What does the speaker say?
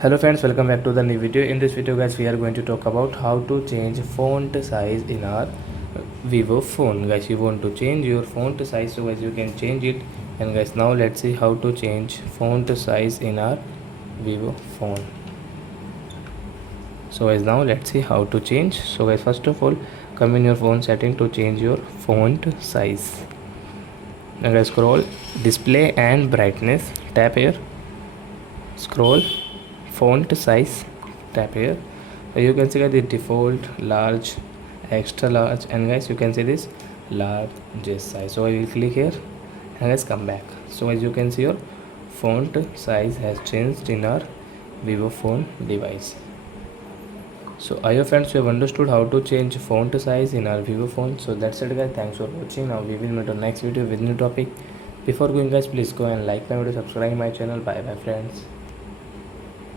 Hello friends, welcome back to the new video. In this video guys, we are going to talk about how to change font size in our Vivo phone. Guys, you want to change your font size, so guys you can change it. And guys, now let's see how to change font size in our Vivo phone. So guys, now let's see how to change. So guys, first of all, come in your phone setting to change your font size. Now guys, scroll display and brightness, tap here, scroll font size, tap here. You can see the default, large, extra large, and guys you can see this largest size. So I will click here and guys come back. So as you can see, your font size has changed in our Vivo phone device. So I hope friends you have understood how to change font size in our Vivo phone. So that's it guys, thanks for watching. Now we will meet on next video with new topic. Before going guys, please go and like my video, subscribe my channel. Bye bye friends.